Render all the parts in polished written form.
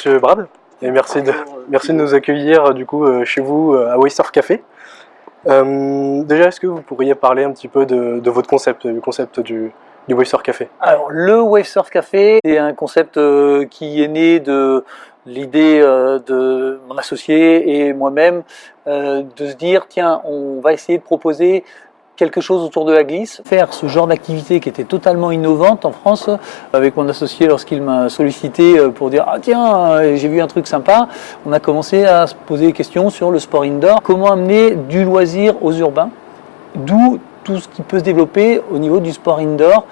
Monsieur Brad, et merci de nous accueillir du coup chez vous à Waysurf Café. Déjà, est-ce que vous pourriez parler un petit peu de votre concept, du concept du Waysurf Café? Alors, le Waysurf Café est un concept qui est né de l'idée de mon associé et moi-même de se dire, tiens, on va essayer de proposer quelque chose autour de la glisse, faire ce genre d'activité qui était totalement innovante en France. Avec mon associé, lorsqu'il m'a sollicité pour dire ah tiens, j'ai vu un truc sympa, on a commencé à se poser des questions sur le sport indoor, comment amener du loisir aux urbains, d'où tout ce qui peut se développer au niveau du sport indoor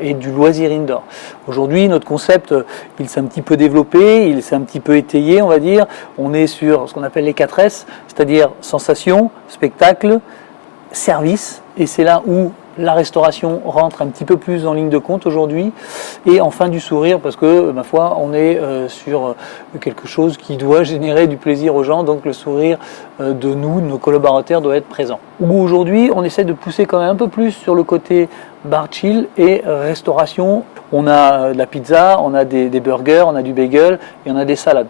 et du loisir indoor. Aujourd'hui, notre concept, il s'est un petit peu développé, il s'est un petit peu étayé, on va dire. On est sur ce qu'on appelle les 4 S, c'est-à-dire sensation, spectacle, service, et c'est là où la restauration rentre un petit peu plus en ligne de compte aujourd'hui, et enfin du sourire, parce que ma foi on est sur quelque chose qui doit générer du plaisir aux gens, donc le sourire de nous, de nos collaborateurs, doit être présent. Où aujourd'hui on essaie de pousser quand même un peu plus sur le côté bar chill et restauration. On a de la pizza, on a des burgers, on a du bagel et on a des salades.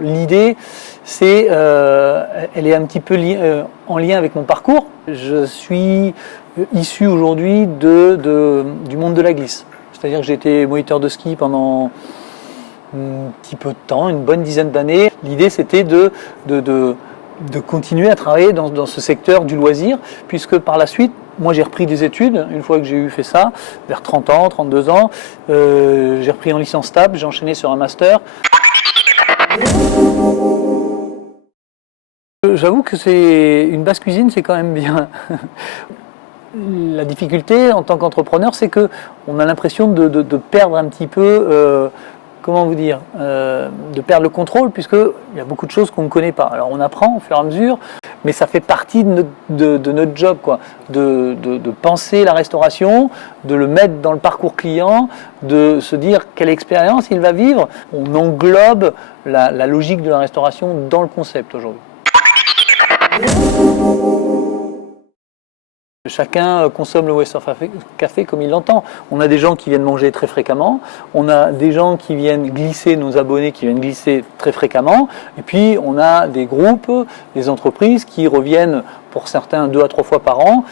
L'idée, c'est, elle est un petit peu en lien avec mon parcours. Je suis issu aujourd'hui du monde de la glisse. C'est-à-dire que j'ai été moniteur de ski pendant un petit peu de temps, une bonne dizaine d'années. L'idée, c'était de continuer à travailler dans ce secteur du loisir, puisque par la suite, moi j'ai repris des études, une fois que j'ai fait ça, vers 30 ans, 32 ans, j'ai repris en licence TAP, j'ai enchaîné sur un master. J'avoue que c'est une basse cuisine, c'est quand même bien. La difficulté en tant qu'entrepreneur, c'est que on a l'impression de perdre un petit peu, comment vous dire, de perdre le contrôle, puisqu'il y a beaucoup de choses qu'on ne connaît pas. Alors on apprend au fur et à mesure, mais ça fait partie de notre job, quoi, de penser la restauration, de le mettre dans le parcours client, de se dire quelle expérience il va vivre. On englobe la logique de la restauration dans le concept aujourd'hui. Chacun consomme le Waysurf Café comme il l'entend. On a des gens qui viennent manger très fréquemment, on a des gens qui viennent glisser, nos abonnés qui viennent glisser très fréquemment, et puis on a des groupes, des entreprises qui reviennent pour certains 2 à 3 fois par an.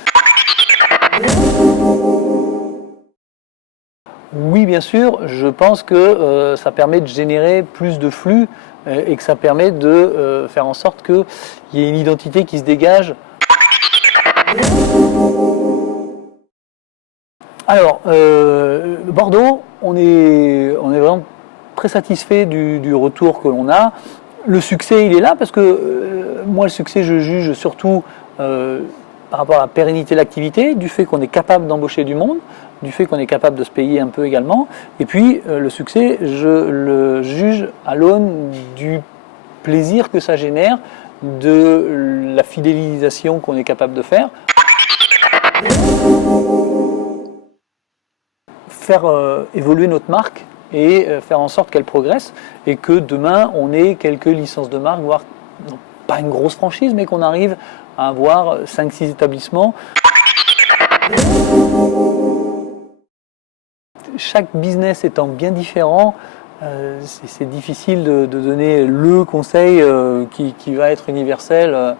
Oui, bien sûr, je pense que ça permet de générer plus de flux et que ça permet de faire en sorte qu'il y ait une identité qui se dégage. Alors, Bordeaux, on est vraiment très satisfait du retour que l'on a. Le succès, il est là parce que moi, le succès, je juge surtout par rapport à la pérennité de l'activité, du fait qu'on est capable d'embaucher du monde, du fait qu'on est capable de se payer un peu également. Et puis, le succès, je le juge à l'aune du plaisir que ça génère, de la fidélisation qu'on est capable de faire. Faire évoluer notre marque et faire en sorte qu'elle progresse et que demain on ait quelques licences de marque, voire non, pas une grosse franchise, mais qu'on arrive à avoir 5-6 établissements. Chaque business étant bien différent, c'est difficile de donner le conseil qui va être universel.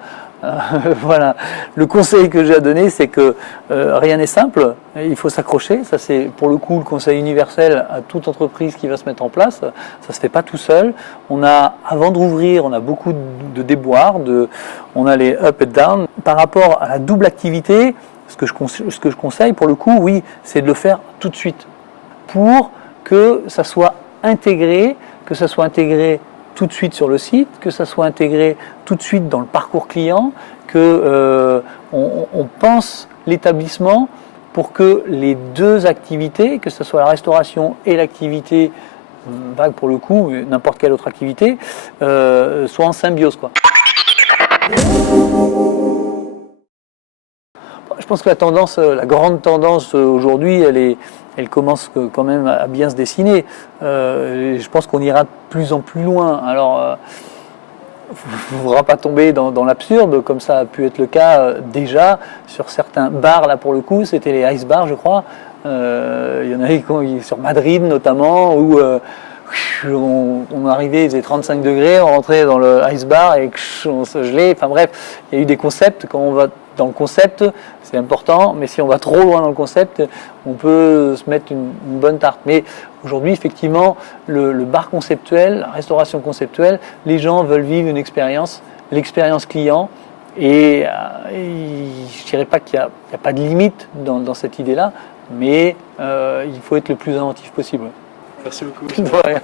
Voilà. Le conseil que j'ai à donner, c'est que rien n'est simple, il faut s'accrocher. Ça, c'est pour le coup le conseil universel à toute entreprise qui va se mettre en place. Ça se fait pas tout seul. Avant de rouvrir, on a beaucoup de déboires, on a les up et down. Par rapport à la double activité, ce que je conseille pour le coup, oui, c'est de le faire tout de suite pour que ça soit intégré, tout de suite sur le site, que ça soit intégré tout de suite dans le parcours client, que on pense l'établissement pour que les deux activités, que ce soit la restauration et l'activité vague pour le coup, n'importe quelle autre activité, soient en symbiose, quoi. Je pense que la grande tendance aujourd'hui, elle commence quand même à bien se dessiner. Je pense qu'on ira de plus en plus loin. Alors, il ne faudra pas tomber dans l'absurde, comme ça a pu être le cas déjà sur certains bars. Là, pour le coup, c'était les ice bars, je crois. Il y en a sur Madrid notamment, où on arrivait, il faisait 35 degrés, on rentrait dans le ice bar et on se gelait. Enfin bref, il y a eu des concepts. Quand on va dans le concept, c'est important, mais si on va trop loin dans le concept, on peut se mettre une bonne tarte. Mais aujourd'hui, effectivement, le bar conceptuel, la restauration conceptuelle, les gens veulent vivre une expérience, l'expérience client. Et je dirais pas qu'il n'y a pas de limite dans cette idée-là, mais il faut être le plus inventif possible. Merci beaucoup. De rien.